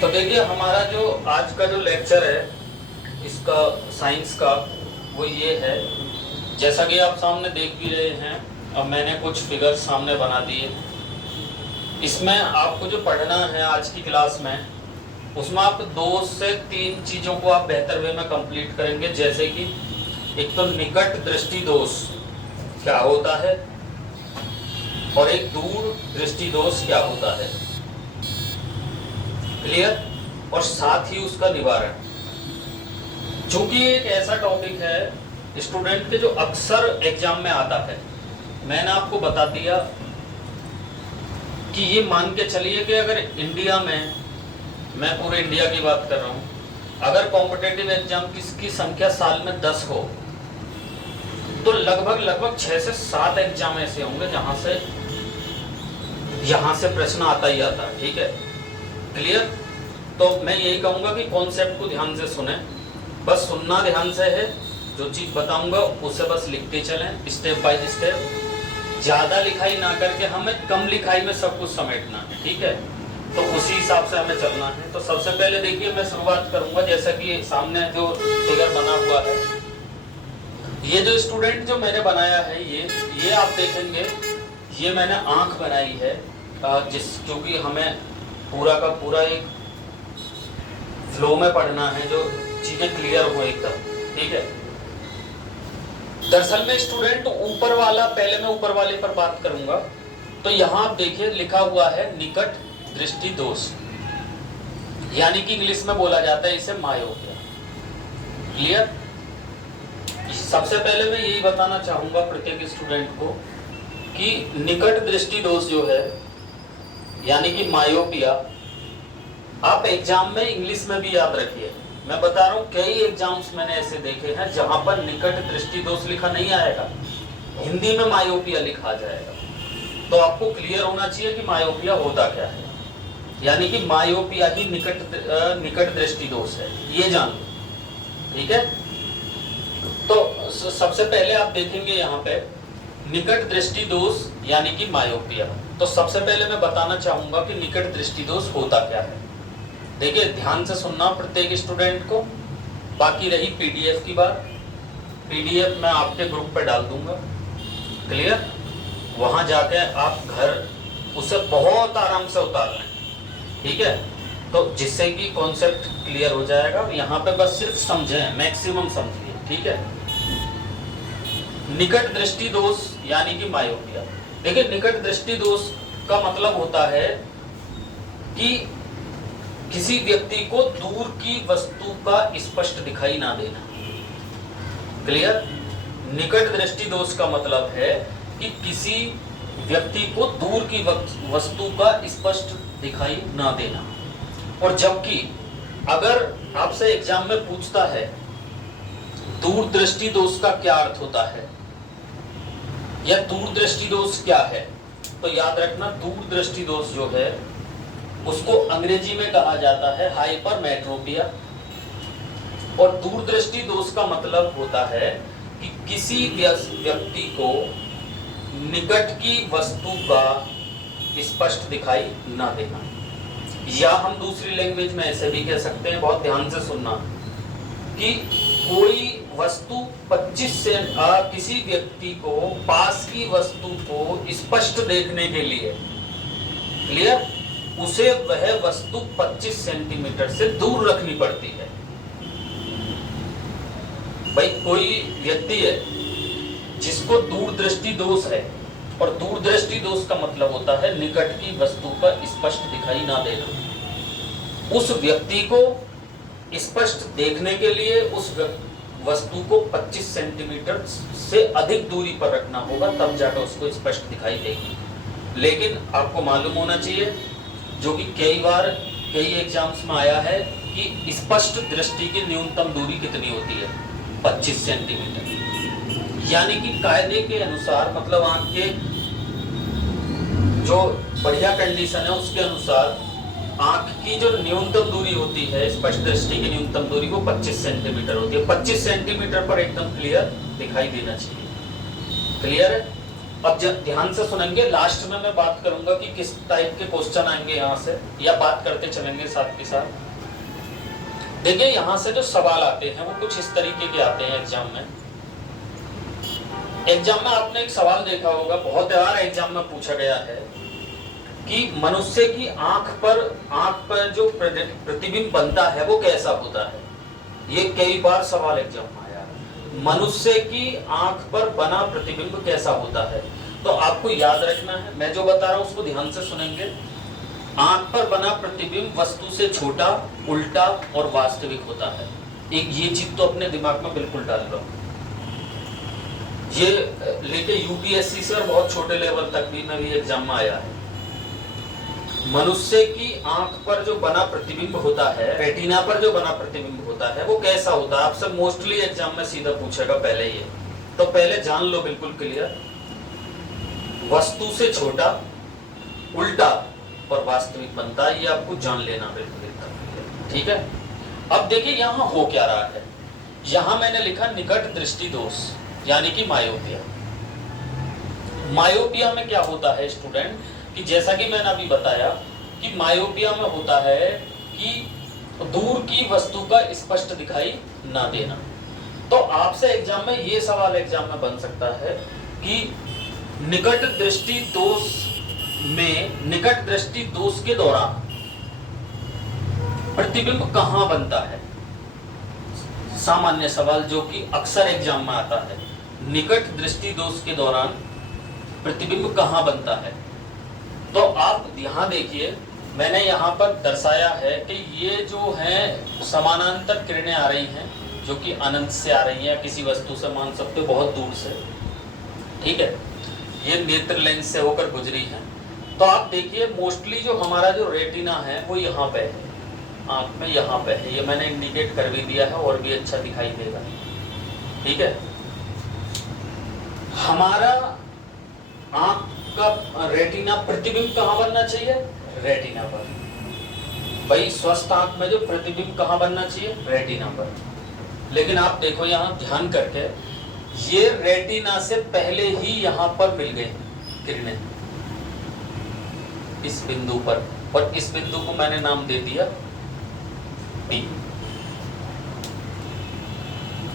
तो देखिए हमारा जो आज का जो लेक्चर है इसका साइंस का वो ये है, जैसा कि आप सामने देख भी रहे हैं। अब मैंने कुछ फिगर्स सामने बना दिए। इसमें आपको जो पढ़ना है आज की क्लास में, उसमें आप 2 से 3 चीज़ों को आप बेहतर वे में कंप्लीट करेंगे। जैसे कि एक तो निकट दृष्टि दोष क्या होता है और एक दूर दृष्टि दोष क्या होता है, क्लियर, और साथ ही उसका निवारण। चूंकि एक ऐसा टॉपिक है स्टूडेंट के जो अक्सर एग्जाम में आता है, मैंने आपको बता दिया कि ये मान के चलिए कि अगर इंडिया में, मैं पूरे इंडिया की बात कर रहा हूँ, अगर कॉम्पिटिटिव एग्जाम की संख्या साल में 10 हो तो लगभग 6 से 7 एग्जाम ऐसे होंगे जहां से प्रश्न आता ही आता है। ठीक है, क्लियर। तो मैं यही कहूंगा कि कॉन्सेप्ट को ध्यान से सुने, बस सुनना ध्यान से है। जो चीज बताऊंगा उसे बस लिखते चलें स्टेप बाय स्टेप। ज्यादा लिखाई ना करके हमें कम लिखाई में सब कुछ समेटना है, ठीक है। तो उसी हिसाब से हमें चलना है। तो सबसे पहले देखिए मैं शुरुआत करूंगा, जैसा कि सामने जो फिगर बना हुआ है, ये जो स्टूडेंट जो मैंने बनाया है, ये आप देखेंगे, ये मैंने आंख बनाई है, क्योंकि हमें पूरा का पूरा एक फ्लो में पढ़ना है, जो चीजें क्लियर हो एकदम, ठीक है। दरअसल में स्टूडेंट ऊपर वाला, पहले मैं ऊपर वाले पर बात करूंगा। तो यहाँ आप देखिए लिखा हुआ है निकट दृष्टि दोष, यानी कि इंग्लिश में बोला जाता है इसे मायोपिया, क्लियर। सबसे पहले मैं यही बताना चाहूंगा प्रत्येक स्टूडेंट को कि निकट दृष्टि दोष जो है यानी कि मायोपिया, आप एग्जाम में इंग्लिश में भी याद रखिए। मैं बता रहा हूं कई एग्जाम्स मैंने ऐसे देखे हैं जहां पर निकट दृष्टि दोष लिखा नहीं आएगा, हिंदी में मायोपिया लिखा जाएगा। तो आपको क्लियर होना चाहिए कि मायोपिया होता क्या है, यानी कि मायोपिया ही निकट दृष्टि दोष है, ये जान लो, ठीक है। तो सबसे पहले आप देखेंगे यहाँ पे निकट दृष्टि दोष यानी कि मायोपिया। तो सबसे पहले मैं बताना चाहूंगा कि निकट दृष्टि दोष होता क्या है। देखिए ध्यान से सुनना प्रत्येक स्टूडेंट को। बाकी रही पीडीएफ की बात, पीडीएफ मैं आपके ग्रुप पे डाल दूंगा, क्लियर। वहां जाके आप घर उसे बहुत आराम से उतार लें, ठीक है। तो जिससे कि कॉन्सेप्ट क्लियर हो जाएगा। यहाँ पे बस सिर्फ समझें, मैक्सिमम समझिए, ठीक है। निकट दृष्टि दोष यानी कि मायोपिया। देखिए निकट दृष्टि दोष का मतलब होता है कि किसी व्यक्ति को दूर की वस्तु का स्पष्ट दिखाई ना देना, क्लियर। निकट दृष्टि दोष का मतलब है कि किसी व्यक्ति को दूर की वस्तु का स्पष्ट दिखाई ना देना। और जबकि अगर आपसे एग्जाम में पूछता है दूरदृष्टि दोष का क्या अर्थ होता है या दूरदृष्टि दोष क्या है, तो याद रखना दूरदृष्टि दोष जो है उसको अंग्रेजी में कहा जाता है हाइपरमेट्रोपिया। और दूरदृष्टि दोष का मतलब होता है कि किसी व्यक्ति को निकट की वस्तु का स्पष्ट दिखाई ना देना, या हम दूसरी लैंग्वेज में ऐसे भी कह सकते हैं, बहुत ध्यान से सुनना, कि कोई वस्तु 25 से किसी व्यक्ति को पास की वस्तु को स्पष्ट देखने के लिए, क्लियर, उसे वह वस्तु 25 सेंटीमीटर से दूर रखनी पड़ती है। भाई कोई व्यक्ति है जिसको दूरदृष्टि दोष है, और दूरदृष्टि दोष का मतलब होता है निकट की वस्तु का स्पष्ट दिखाई ना देना। उस व्यक्ति को स्पष्ट देखने के लिए उस वस्तु को 25 सेंटीमीटर से अधिक दूरी पर रखना होगा, तब जाकर उसको स्पष्ट दिखाई देगी। लेकिन आपको मालूम होना चाहिए, जो कि कई एग्जाम्स में आया है, कि स्पष्ट दृष्टि की न्यूनतम दूरी कितनी होती है, 25 सेंटीमीटर। यानी कि कायदे के अनुसार, मतलब आंख के जो बढ़िया कंडीशन है उसके अनुसार आंख की जो न्यूनतम दूरी होती है, स्पष्ट दृष्टि की न्यूनतम दूरी, वो 25 सेंटीमीटर होती है। 25 सेंटीमीटर पर एकदम क्लियर दिखाई देना चाहिए, क्लियर है। अब जब ध्यान से सुनेंगे, लास्ट में मैं बात करूंगा कि किस टाइप के क्वेश्चन आएंगे यहाँ से, या बात करते चलेंगे साथ के साथ। देखिए यहाँ से जो सवाल आते हैं वो कुछ इस तरीके के आते हैं एग्जाम में। एग्जाम में आपने एक सवाल देखा होगा, बहुत बार एग्जाम में पूछा गया है कि मनुष्य की आंख पर जो प्रतिबिंब बनता है वो कैसा होता है। ये कई बार सवाल एग्जाम में आया है, मनुष्य की आंख पर बना प्रतिबिंब कैसा होता है। तो आपको याद रखना है, मैं जो बता रहा हूं उसको ध्यान से सुनेंगे। आंख पर बना प्रतिबिंब वस्तु से छोटा, उल्टा और वास्तविक होता है। एक ये चीज तो अपने दिमाग में बिल्कुल डाल लो। ये लेके यूपीएससी से और बहुत छोटे लेवल तक भी में भी एग्जाम में आया है। मनुष्य की आंख पर जो बना प्रतिबिंब होता है, रेटिना पर जो बना प्रतिबिंब होता है वो कैसा होता है, आपसे मोस्टली एग्जाम में सीधा पूछेगा पहले ये। तो पहले जान लो बिल्कुल क्लियर, वस्तु से छोटा, उल्टा और वास्तविक बनता है, ये आपको जान लेना बिल्कुल एकदम, ठीक है। अब देखिए यहाँ हो क्या रहा है, यहाँ मैंने लिखा निकट दृष्टि दोष यानी कि मायोपिया। मायोपिया में क्या होता है स्टूडेंट, कि जैसा कि मैंने अभी बताया कि मायोपिया में होता है कि दूर की वस्तु का स्पष्ट दिखाई ना देना। तो आपसे एग्जाम में ये सवाल एग्जाम में बन सकता है कि निकट दृष्टि दोष में, निकट दृष्टि दोष के दौरान प्रतिबिंब कहां बनता है। सामान्य सवाल जो कि अक्सर एग्जाम में आता है, निकट दृष्टि दोष के दौरान प्रतिबिंब कहां बनता है। तो आप यहां देखिए, मैंने यहां पर दर्शाया है कि ये जो है समानांतर किरणें आ रही हैं जो कि अनंत से आ रही हैं, किसी वस्तु से मान सकते हो बहुत दूर से, ठीक है, ये नेत्र लेंस से होकर गुजरी है। तो आप देखिए मोस्टली जो हमारा जो रेटिना है वो यहाँ पे है, आंख में यहाँ पे है, ये मैंने इंडिकेट कर भी दिया है और भी अच्छा दिखाई देगा, ठीक है। हमारा आंख का रेटिना प्रतिबिंब कहाँ बनना चाहिए, रेटिना पर। भाई स्वस्थ आंख में जो प्रतिबिंब कहाँ बनना चाहिए, रेटिना पर। लेकिन आप देखो यहाँ ध्यान करके, ये रेटिना से पहले ही यहाँ पर मिल गई किरणें इस बिंदु पर, और इस बिंदु को मैंने नाम दे दिया P।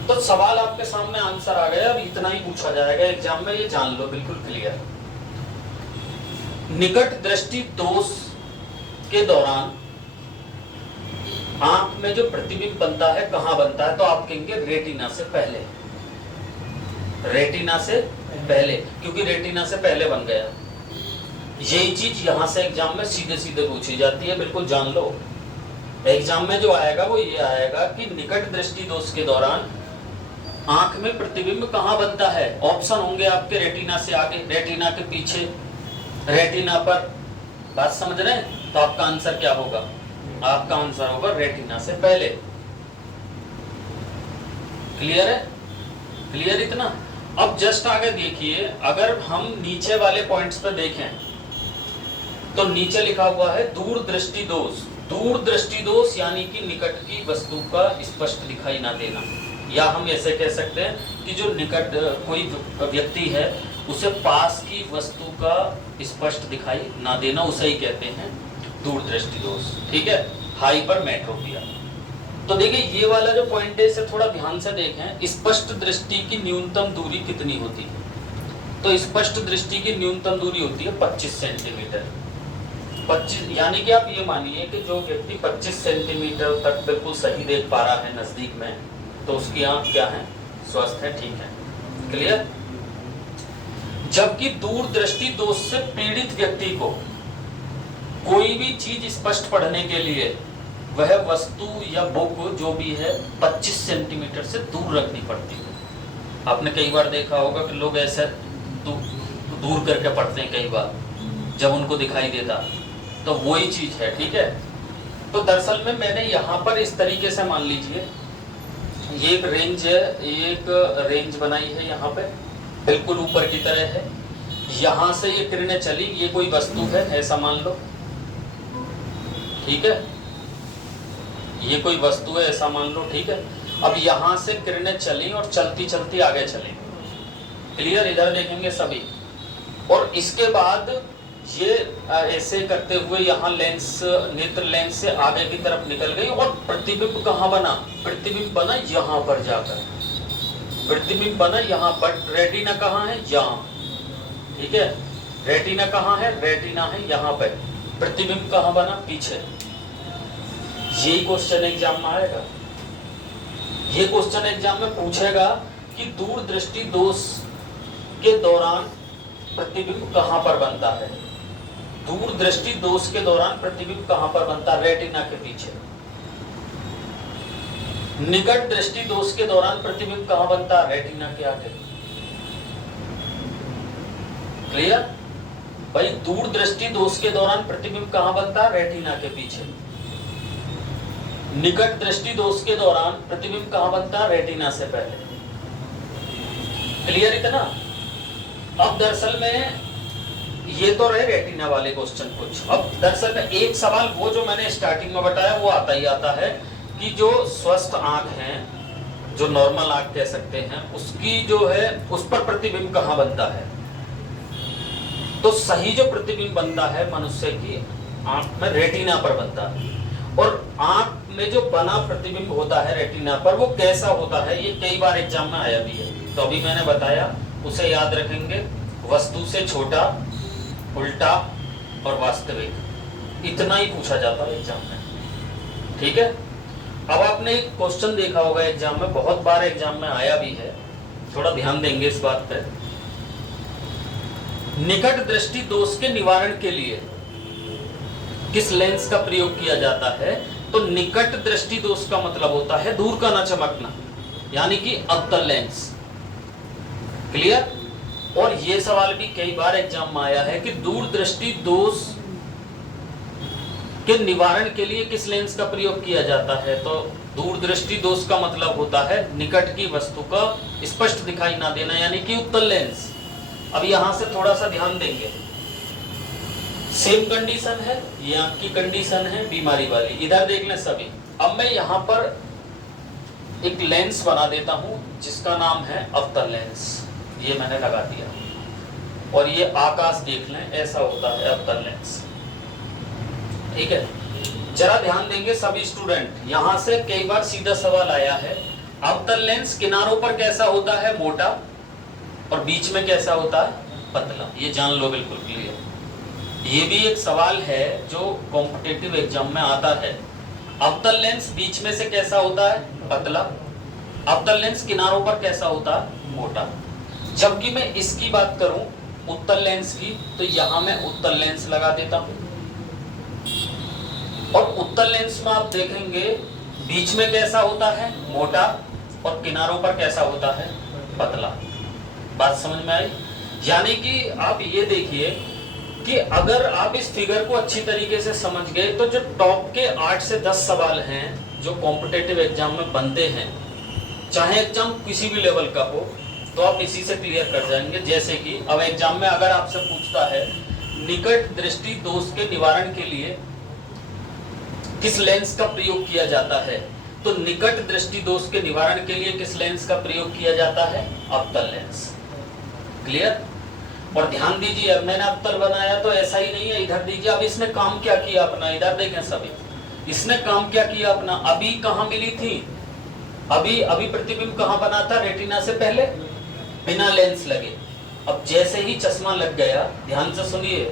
तो सवाल आपके सामने आंसर आ गया, अब इतना ही पूछा जाएगा एग्जाम में, ये जान लो बिल्कुल क्लियर। निकट दृष्टि दोष के दौरान आंख में जो प्रतिबिंब बनता है कहां बनता है, तो आप कहेंगे रेटिना से पहले, रेटिना से पहले, क्योंकि रेटिना से पहले बन गया। यही चीज यहां से एग्जाम में सीधे सीधे पूछी जाती है, बिल्कुल जान लो। एग्जाम में जो आएगा वो ये आएगा कि निकट दृष्टि दोष के दौरान आंख में प्रतिबिंब कहां बनता है। ऑप्शन होंगे आपके रेटिना से आगे, रेटिना के पीछे, रेटिना पर। बात समझ रहे हैं? तो आपका आंसर क्या होगा, आपका आंसर होगा रेटिना से पहले। क्लियर है, क्लियर इतना। अब जस्ट आगे देखिए, अगर हम नीचे वाले पॉइंट्स पे देखें तो नीचे लिखा हुआ है दूर दृष्टि दोष। दूर दृष्टि दोष यानी कि निकट की वस्तु का स्पष्ट दिखाई ना देना, या हम ऐसे कह सकते हैं कि जो निकट कोई व्यक्ति है उसे पास की वस्तु का स्पष्ट दिखाई ना देना, उसे ही कहते हैं दूर दृष्टि दोष, ठीक है, हाइपरमेट्रोपिया। तो देखिए ये वाला जो पॉइंट है इसे थोड़ा ध्यान से देखें, स्पष्ट दृष्टि की न्यूनतम दूरी कितनी होती है। तो स्पष्ट दृष्टि की न्यूनतम दूरी होती है 25 सेंटीमीटर। 25 यानी कि आप ये मानिए कि जो व्यक्ति 25 सेंटीमीटर तक बिल्कुल सही देख पा रहा है नजदीक में, तो उसकी आंख क्या है, स्वस्थ है, ठीक है, क्लियर। जबकि दूर दृष्टि दोष से पीड़ित व्यक्ति को कोई भी चीज स्पष्ट पढ़ने के लिए वह वस्तु या बुक जो भी है 25 सेंटीमीटर से दूर रखनी पड़ती है। आपने कई बार देखा होगा कि लोग ऐसे दूर करके पढ़ते हैं कई बार जब उनको दिखाई देता, तो वही चीज है, ठीक है। तो दरअसल में मैंने यहाँ पर इस तरीके से मान लीजिए ये एक रेंज है, एक रेंज बनाई है, यहाँ पे बिल्कुल ऊपर की तरह है, यहाँ से ये किरणें चली, ये कोई वस्तु है ऐसा मान लो, ठीक है, ये कोई वस्तु है ऐसा मान लो, ठीक है। अब यहाँ से किरणें चली और चलती चलती आगे चली, क्लियर। इधर देखेंगे सभी, और इसके बाद ये ऐसे करते हुए यहाँ लेंस, नेत्र लेंस से आगे की तरफ निकल गई और प्रतिबिंब कहाँ बना? प्रतिबिंब बना यहाँ पर जाकर, प्रतिबिंब बना यहाँ पर। रेटिना कहाँ है? यहाँ, ठीक है। रेटिना कहाँ है? रेटिना है यहाँ पे। प्रतिबिंब कहाँ बना? पीछे। यही क्वेश्चन एग्जाम में आएगा। ये क्वेश्चन एग्जाम में पूछेगा कि दूरदृष्टि दोष के दौरान प्रतिबिंब कहाँ पर बनता है? दूरदृष्टि दोष के दौरान प्रतिबिंब कहाँ पर बनता है? रेटिना के पीछे। निकट दृष्टि दोष के दौरान प्रतिबिंब कहाँ बनता है? रेटिना के आगे। क्लियर भाई? दूरदृष्टि दोष के दौरान प्रतिबिंब कहाँ बनता है? रेटिना के पीछे। निकट दृष्टि दोष के दौरान प्रतिबिंब कहाँ बनता है? रेटिना से पहले। क्लियर इतना? अब दरअसल में ये तो रहे रेटिना वाले क्वेश्चन कुछ। अब दरअसल में एक सवाल वो जो मैंने स्टार्टिंग में बताया वो आता ही आता है कि जो स्वस्थ आंख है, जो नॉर्मल आंख कह सकते हैं, उसकी जो है उस पर प्रतिबिंब कहाँ बनता है? तो सही जो प्रतिबिंब बनता है मनुष्य की आंख में, रेटिना पर बनता है। और आंख में जो बना प्रतिबिंब होता है रेटिना पर, वो कैसा होता है? ये कई बार एग्जाम में आया भी है। तो अभी मैंने बताया, उसे याद रखेंगे। वस्तु से छोटा, उल्टा और वास्तविक, इतना ही पूछा जाता है एग्जाम में, ठीक है। अब आपने एक क्वेश्चन देखा होगा एग्जाम में, बहुत बार एग्जाम में आया भी है, थोड़ा ध्यान देंगे इस बात पे। निकट दृष्टि दोष के निवारण के लिए किस लेंस का प्रयोग किया जाता है? तो निकट दृष्टि दोष का मतलब होता है दूर का न चमकना, यानी कि अवतल लेंस। क्लियर? और ये सवाल भी कई बार एग्जाम में आया है कि दूर दृष्टि दोष के निवारण के लिए किस लेंस का प्रयोग किया जाता है? तो दूर दृष्टि दोष का मतलब होता है निकट की वस्तु का स्पष्ट दिखाई ना देना, यानी कि उत्तल लेंस। अब यहां से थोड़ा सा ध्यान देंगे। सेम कंडीशन है, ये आंख की कंडीशन है बीमारी वाली, इधर देख लें सभी। अब मैं यहां पर एक लेंस बना देता हूं जिसका नाम है अवतल लेंस, ये मैंने लगा दिया। और ये आकाश देख लें, ऐसा होता है अवतल लेंस, ठीक है। जरा ध्यान देंगे सभी स्टूडेंट, यहां से कई बार सीधा सवाल आया है। अवतल लेंस किनारों पर कैसा होता है? मोटा, और बीच में कैसा होता है? पतला। ये जान लो बिल्कुल क्लियर। ये भी एक सवाल है जो कॉम्पिटिटिव एग्जाम में आता है। अवतल लेंस बीच में से कैसा होता है? पतला। अवतल लेंस किनारों पर कैसा होता है? मोटा। जबकि मैं इसकी बात करूं उत्तल लेंस की, तो यहां मैं उत्तल लेंस लगा देता हूं। और उत्तल लेंस में आप देखेंगे बीच में कैसा होता है? मोटा, और किनारों पर कैसा होता है? पतला। बात समझ में आई? यानी कि आप ये देखिए कि अगर आप इस फिगर को अच्छी तरीके से समझ गए तो जो टॉप के 8 से 10 सवाल हैं जो कॉम्पिटिटिव एग्जाम में बनते हैं, चाहे एग्जाम किसी भी लेवल का हो, तो आप इसी से क्लियर कर जाएंगे। जैसे कि अब एग्जाम में अगर आपसे पूछता है निकट दृष्टि दोष के निवारण के लिए किस लेंस का प्रयोग किया जाता है, तो निकट दृष्टि दोष के निवारण के लिए किस लेंस का प्रयोग किया जाता है? अवतल लेंस। क्लियर? और ध्यान दीजिए, अब मैंने अवतल बनाया तो ऐसा ही नहीं है, इधर दीजिए। अब इसने काम क्या किया अपना, इधर देखें सभी, इसने काम क्या किया अपना। अभी कहाँ मिली थी? अभी प्रतिबिंब कहाँ बना था? रेटिना से पहले, बिना लेंस लगे। अब जैसे ही चश्मा लग गया, ध्यान से सुनिए,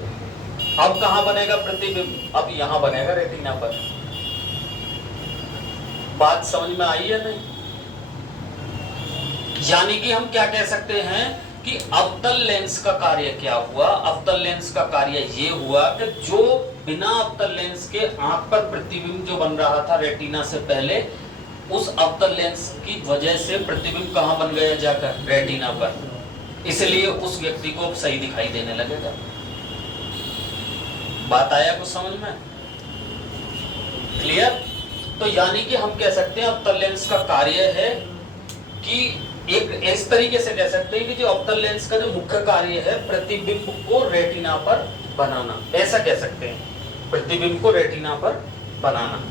अब कहाँ बनेगा प्रतिबिंब? अब यहाँ बनेगा रेटिना पर। बात समझ में आई है नहीं? यानी कि हम क्या कह सकते हैं कि अवतल लेंस का कार्य क्या हुआ? अवतल लेंस का कार्य ये हुआ कि जो बिना अवतल लेंस के आंख पर प्रतिबिंब जो बन रहा था रेटिना से पहले, उस अवतल लेंस की वजह से प्रतिबिंब कहां बन गया जाकर? रेटिना पर। इसलिए उस व्यक्ति को सही दिखाई देने लगेगा। बात आया कुछ समझ में? क्लियर? तो यानी कि हम कह सकते हैं अवतल लेंस का कार्य है कि एक इस तरीके से कह सकते हैं कि जो अवतल लेंस का जो मुख्य कार्य है प्रतिबिंब को रेटिना पर बनाना, ऐसा कह सकते हैं, प्रतिबिंब को रेटिना पर बनाना।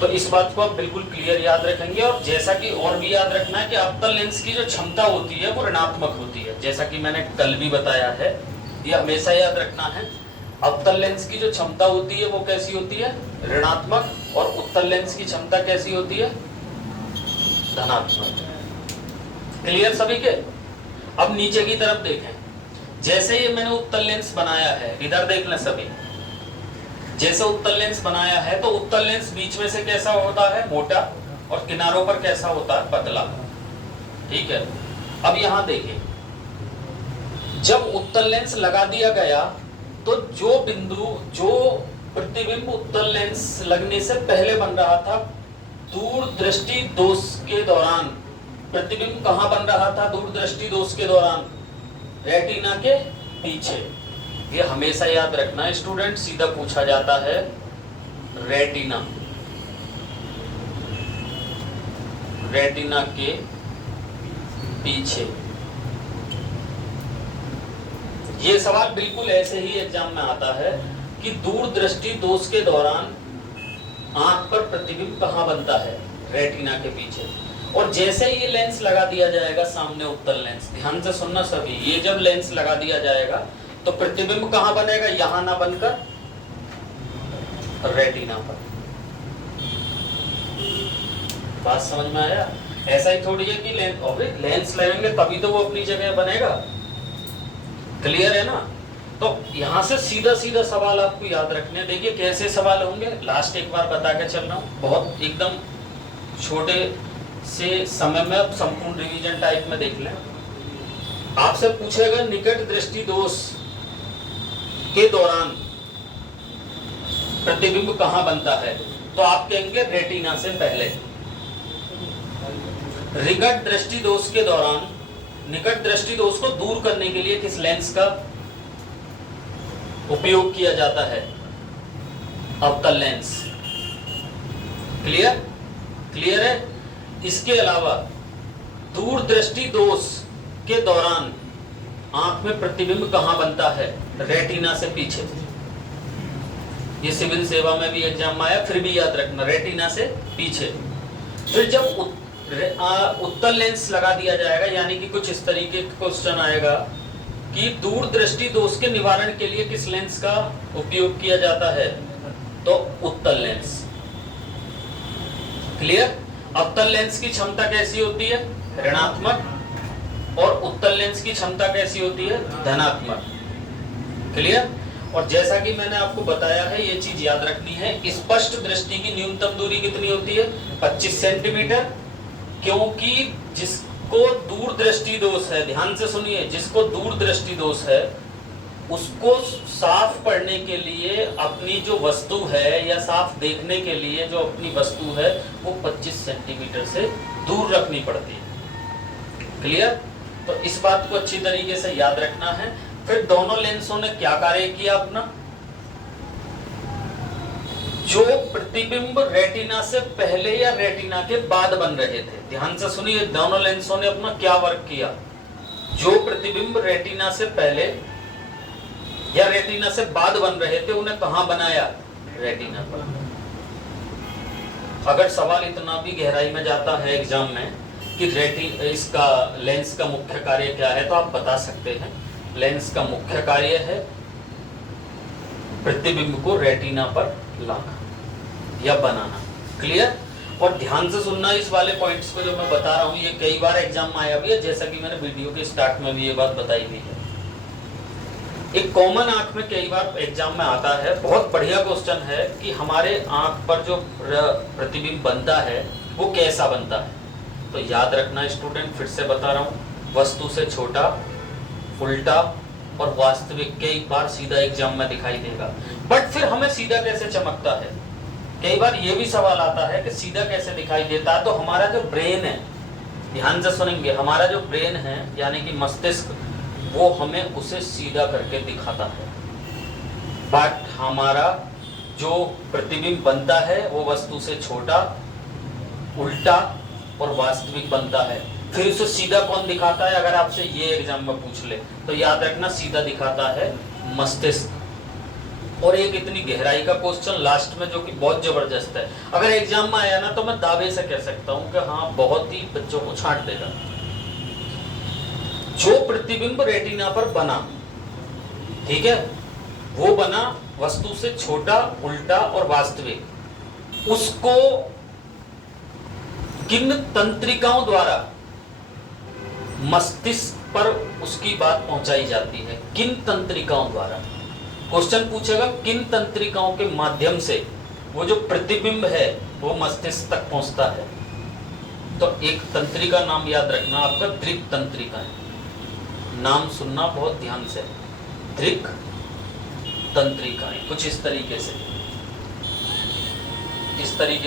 तो इस बात को आप बिल्कुल क्लियर याद रखेंगे। और जैसा कि और भी याद रखना है कि अवतल लेंस की जो क्षमता होती है वो ऋणात्मक होती है। है। जैसा कि मैंने कल भी बताया है, ये हमेशा याद रखना है, अवतल लेंस की जो क्षमता होती है वो कैसी होती है, ऋणात्मक, और उत्तल लेंस की क्षमता कैसी होती है, धनात्मक। क्लियर सभी के? अब नीचे की तरफ देखें, जैसे ये मैंने उत्तल लेंस बनाया है, इधर देख लें सभी, जैसे उत्तल लेंस बनाया है तो उत्तल लेंस बीच में से कैसा होता है, मोटा, और किनारों पर कैसा होता है, पतला। ठीक है, अब यहां देखिए, जब उत्तल लेंस लगा दिया गया तो जो बिंदु, जो प्रतिबिंब उत्तल लेंस लगने से पहले बन रहा था, दूर दृष्टि दोष के दौरान प्रतिबिंब कहां बन रहा था, दूर दृष्टि दोष के दौरान रेटिना के पीछे। ये हमेशा याद रखना है स्टूडेंट, सीधा पूछा जाता है रेटिना, रेटिना के पीछे। ये सवाल बिल्कुल ऐसे ही एग्जाम में आता है कि दूर दृष्टि दोष के दौरान आंख पर प्रतिबिंब कहां बनता है, रेटिना के पीछे। और जैसे ये लेंस लगा दिया जाएगा सामने उत्तल लेंस, ध्यान से सुनना सभी, ये जब लेंस लगा दिया जाएगा तो प्रतिबिंब कहां बनेगा, यहां ना बनकर रेटिना पर। बात समझ में आया? ऐसा ही थोड़ी है कि लेंस लगेंगे तभी तो वो अपनी जगह बनेगा। क्लियर है ना? तो यहां से सीधा सीधा सवाल आपको याद रखने। देखिए कैसे सवाल होंगे, लास्ट एक बार बता के चल रहा हूं, बहुत एकदम छोटे से समय में अब संपूर्ण रिवीजन टाइप में देख लें। आपसे पूछेगा निकट दृष्टि दोष के दौरान प्रतिबिंब कहां बनता है, तो आप कहेंगे रेटिना से पहले। निकट दृष्टि दोष के दौरान, निकट दृष्टि दोष को दूर करने के लिए किस लेंस का उपयोग किया जाता है, अवतल लेंस। क्लियर? क्लियर है? इसके अलावा दूर दृष्टि दोष के दौरान आंख में प्रतिबिंब कहां बनता है, रेटिना से पीछे। ये सिविल सेवा में भी एग्जाम में आया, फिर भी याद रखना, रेटिना से पीछे। फिर जब उत्तल लेंस लगा दिया जाएगा, यानी कि कुछ इस तरीके का क्वेश्चन आएगा कि दूर दृष्टि दोष के निवारण के लिए किस लेंस का उपयोग किया जाता है, तो उत्तल लेंस। क्लियर? अवतल लेंस की क्षमता कैसी होती है, ऋणात्मक, और उत्तल लेंस की क्षमता कैसी होती है, धनात्मक। क्लियर? और जैसा कि मैंने आपको बताया है, ये चीज याद रखनी है, स्पष्ट दृष्टि की न्यूनतम दूरी कितनी होती है, 25 सेंटीमीटर, क्योंकि जिसको दूर दृष्टि दोष है, ध्यान से सुनिए, जिसको दूर दृष्टि दोष है उसको साफ पढ़ने के लिए अपनी जो वस्तु है, या साफ देखने के लिए जो अपनी वस्तु है, वो 25 सेंटीमीटर से दूर रखनी पड़ती है। क्लियर? तो इस बात को अच्छी तरीके से याद रखना है। फिर दोनों लेंसों ने क्या कार्य किया अपना, जो प्रतिबिंब रेटिना से पहले या रेटिना के बाद बन रहे थे, ध्यान से सुनिए, दोनों लेंसों ने अपना क्या वर्क किया, जो प्रतिबिंब रेटिना से पहले या रेटिना से बाद बन रहे थे उन्हें कहां बनाया, रेटिना पर। अगर सवाल इतना भी गहराई में जाता है एग्जाम में कि इसका लेंस का मुख्य कार्य क्या है, तो आप बता सकते हैं लेंस का मुख्य कार्य है प्रतिबिंब को रेटिना पर लाना या बनाना। क्लियर? और ध्यान से सुनना इस वाले पॉइंट्स को जो मैं बता रहा हूं, ये कई बार एग्जाम में आया भी है, जैसा कि मैंने वीडियो के स्टार्ट में भी ये बात बताई हुई है। एक कॉमन आंख में कई बार एग्जाम में आता है, बहुत बढ़िया क्वेश्चन है कि हमारे आंख पर जो प्रतिबिंब बनता है वो कैसा बनता है। तो याद रखना स्टूडेंट, फिर से बता रहा हूँ, वस्तु से छोटा, उल्टा और वास्तविक। कई बार सीधा एग्जाम में दिखाई देगा, बट फिर हमें सीधा कैसे चमकता है, कई बार ये भी सवाल आता है कि सीधा कैसे दिखाई देता है। तो हमारा जो ब्रेन है, ध्यान से सुनेंगे, हमारा जो ब्रेन है यानी कि मस्तिष्क, वो हमें उसे सीधा करके दिखाता है, बट हमारा जो प्रतिबिंब बनता है वो वस्तु से छोटा, उल्टा और वास्तविक बनता है। फिर उसे सीधा कौन दिखाता है, अगर आपसे ये एग्जाम में पूछ ले तो याद रखना, सीधा दिखाता है मस्तिष्क। और एक इतनी गहराई का क्वेश्चन लास्ट में जो कि बहुत जबरदस्त है, अगर एग्जाम में आया ना तो मैं दावे से कह सकता हूं कि हाँ, बहुत ही बच्चों को छांट देगा। जो प्रतिबिंब रेटिना पर बना, ठीक है, वो बना वस्तु से छोटा, उल्टा और वास्तविक, उसको किन तंत्रिकाओं द्वारा मस्तिष्क पर उसकी बात पहुंचाई जाती है? किन तंत्रिकाओं द्वारा? क्वेश्चन पूछेगा किन तंत्रिकाओं के माध्यम से वो जो प्रतिबिंब है वो मस्तिष्क तक पहुंचता है। तो एक तंत्रिका नाम याद रखना आपका, दृक् तंत्रिका है। नाम सुनना बहुत ध्यान से, दृक् तंत्रिकाएं कुछ इस तरीके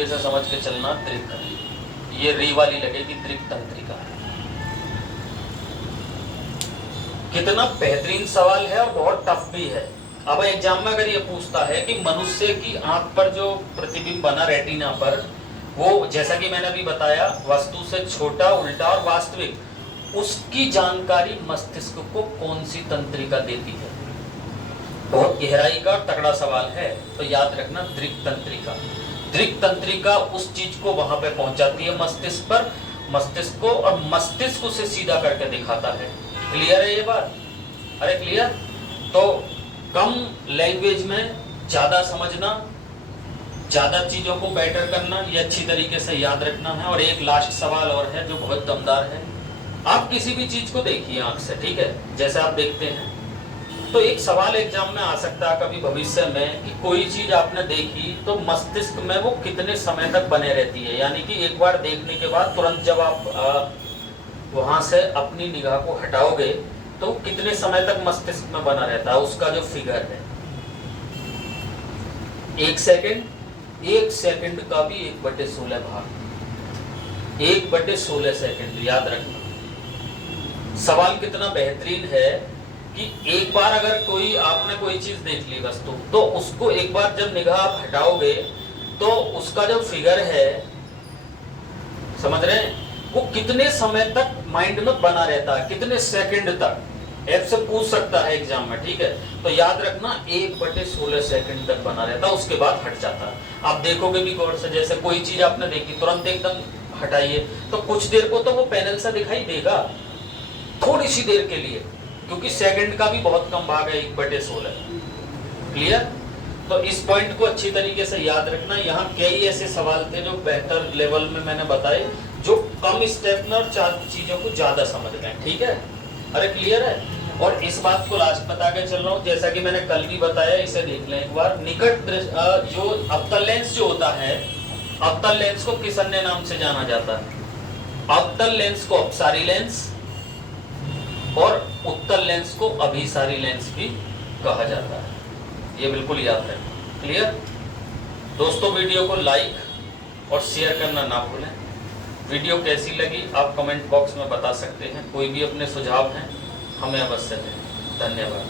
से समझ के चलना। दृक्, ये री वाली लगेगी, दृक् तंत्रिका है। कितना बेहतरीन सवाल है और बहुत टफ भी है। अब एग्जाम में अगर ये पूछता है कि मनुष्य की आंख पर जो प्रतिबिंब बना रेटिना पर, वो जैसा कि मैंने अभी बताया वस्तु से छोटा, उल्टा और वास्तविक, उसकी जानकारी मस्तिष्क को कौन सी तंत्रिका देती है? बहुत गहराई का तगड़ा सवाल है, तो याद रखना दृक् तंत्रिका। दृक् तंत्रिका उस चीज को वहां पे पहुंचाती है मस्तिष्क पर, मस्तिष्क को, और मस्तिष्क उसे सीधा करके दिखाता है। क्लियर है ये बात? अरे क्लियर? तो कम लैंग्वेज में ज्यादा समझना, ज्यादा चीजों को बेटर करना, ये अच्छी तरीके से याद रखना है। और एक लास्ट सवाल और है जो बहुत दमदार है। आप किसी भी चीज को देखिए आंख से, ठीक है, जैसे आप देखते हैं, तो एक सवाल एग्जाम में आ सकता है कभी भविष्य में कि कोई चीज आपने देखी तो मस्तिष्क में वो कितने समय तक बने रहती है, यानी कि एक बार देखने के बाद तुरंत जब आप वहां से अपनी निगाह को हटाओगे तो कितने समय तक मस्तिष्क में बना रहता है, उसका जो फिगर है। 1 सेकंड, 1 सेकंड का भी 1/16 भाग, 1/16 सेकंड, याद रखना। सवाल कितना बेहतरीन है कि एक बार अगर आपने कोई चीज देख ली वस्तु, तो उसको एक बार जब निगाह आप हटाओगे तो उसका जो फिगर है, समझ रहे हैं, वो कितने समय तक माइंड में बना रहता है, कितने सेकंड तक, ऐप से पूछ सकता है एग्जाम में, ठीक है। तो याद रखना 1/16 सेकंड तक बना रहता है, उसके बाद हट जाता है। आप देखोगे भी गौर से, जैसे कोई चीज आपने देखी तुरंत एकदम हटाइए तो कुछ देर को तो वो पैनल से दिखाई देगा, थोड़ी सी देर के लिए, क्योंकि सेकंड का भी बहुत कम भाग है 1/16। क्लियर? तो इस पॉइंट को अच्छी तरीके से याद रखना। यहाँ कई ऐसे सवाल थे जो बेहतर लेवल में मैंने बताए, जो कम स्टेप में और चीजों को ज्यादा समझ रहे हैं, ठीक है। अरे क्लियर है? और इस बात को लास्ट बता के चल रहा हूँ, जैसा कि मैंने कल भी बताया, इसे देख लें एक बार। निकट जो अवतल लेंस जो होता है, अवतल लेंस को किस अन्य नाम से जाना जाता है? अवतल लेंस को अपसारी लेंस और उत्तल लेंस को अभिसारी लेंस भी कहा जाता है। ये बिल्कुल याद रखें। क्लियर? दोस्तों, वीडियो को लाइक और शेयर करना ना भूलें। वीडियो कैसी लगी आप कमेंट बॉक्स में बता सकते हैं। कोई भी अपने सुझाव हैं हमें अवश्य दें। धन्यवाद।